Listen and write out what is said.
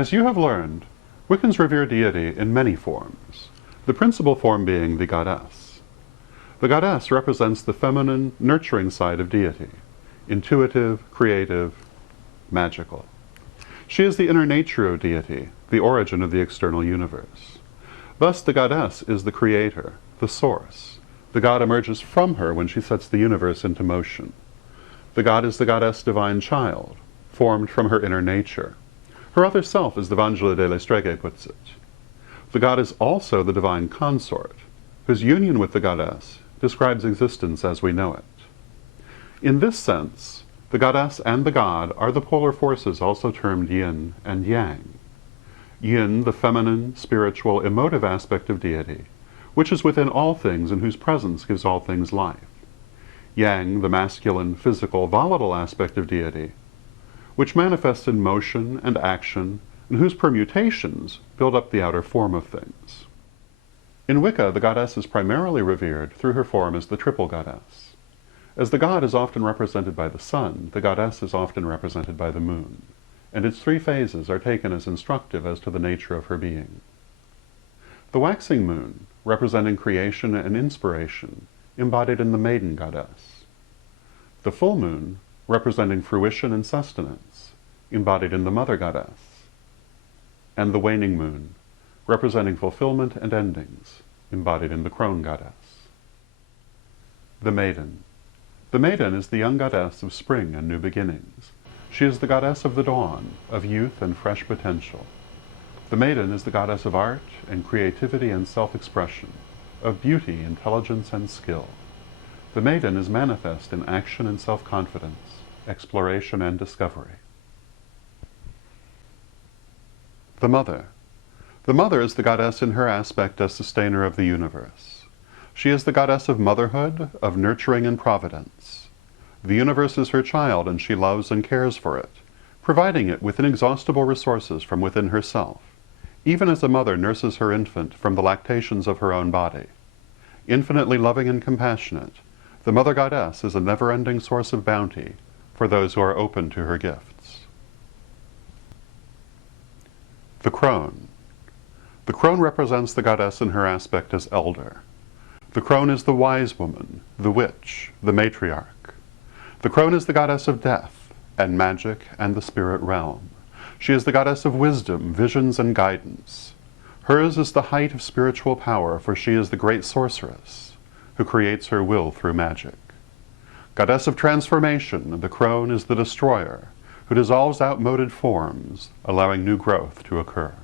As you have learned, Wiccans revere deity in many forms, the principal form being the goddess. The goddess represents the feminine, nurturing side of deity, intuitive, creative, magical. She is the inner nature of deity, the origin of the external universe. Thus, the goddess is the creator, the source. The god emerges from her when she sets the universe into motion. The god is the goddess divine child, formed from her inner nature. Her other self, as the Vangelo delle Streghe puts it. The god is also the divine consort, whose union with the goddess describes existence as we know it. In this sense, the goddess and the god are the polar forces also termed yin and yang. Yin, the feminine, spiritual, emotive aspect of deity, which is within all things and whose presence gives all things life. Yang, the masculine, physical, volatile aspect of deity, which manifests in motion and action, and whose permutations build up the outer form of things. In Wicca, the goddess is primarily revered through her form as the triple goddess. As the god is often represented by the sun, the goddess is often represented by the moon, and its three phases are taken as instructive as to the nature of her being. The waxing moon, representing creation and inspiration, embodied in the maiden goddess. The full moon, representing fruition and sustenance, embodied in the mother goddess. And the waning moon, representing fulfillment and endings, embodied in the crone goddess. The maiden. The maiden is the young goddess of spring and new beginnings. She is the goddess of the dawn, of youth and fresh potential. The maiden is the goddess of art and creativity and self-expression, of beauty, intelligence, and skill. The maiden is manifest in action and self-confidence, exploration and discovery. The mother. The mother is the goddess in her aspect as sustainer of the universe. She is the goddess of motherhood, of nurturing and providence. The universe is her child, and she loves and cares for it, providing it with inexhaustible resources from within herself, even as a mother nurses her infant from the lactations of her own body. Infinitely loving and compassionate, the Mother Goddess is a never-ending source of bounty for those who are open to her gifts. The crone. The crone represents the goddess in her aspect as elder. The crone is the wise woman, the witch, the matriarch. The crone is the goddess of death, and magic, and the spirit realm. She is the goddess of wisdom, visions, and guidance. Hers is the height of spiritual power, for she is the great sorceress, who creates her will through magic. Goddess of transformation, the crone is the destroyer, who dissolves outmoded forms, allowing new growth to occur.